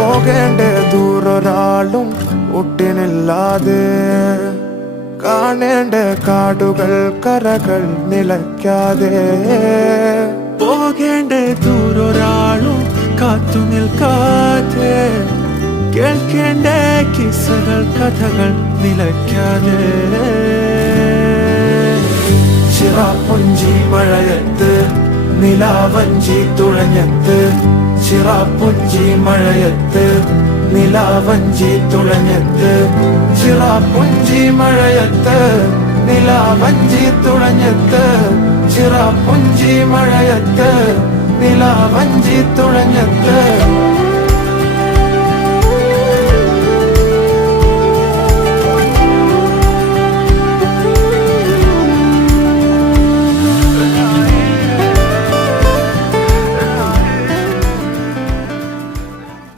പോകേണ്ട ദൂരൊരാളും ഒട്ടിനില്ലാതെ, കാണേണ്ട കാടുകൾ കരകൾ നിലയ്ക്കാതെ, പോകേണ്ട ദൂരൊരാളും കാത്തു നിൽക്കാതെ, കേൾക്കേണ്ട കിസ്സകൾ കഥകൾ നിലയ്ക്കാതെ. ചിറാപ്പുഞ്ചി മഴയത്ത് നിലാവഞ്ചി തുഴഞ്ഞത്ത്, ചിറാപ്പുഞ്ചി മഴയത്ത് നിലാവഞ്ചി തുഴഞ്ഞത്ത്, ചിറാപ്പുഞ്ചി മഴയത്ത് നിലാവഞ്ചി തുഴഞ്ഞത്ത്, ചിറാപ്പുഞ്ചി മഴയത്ത് നിലാവഞ്ചി തുഴഞ്ഞത്ത്.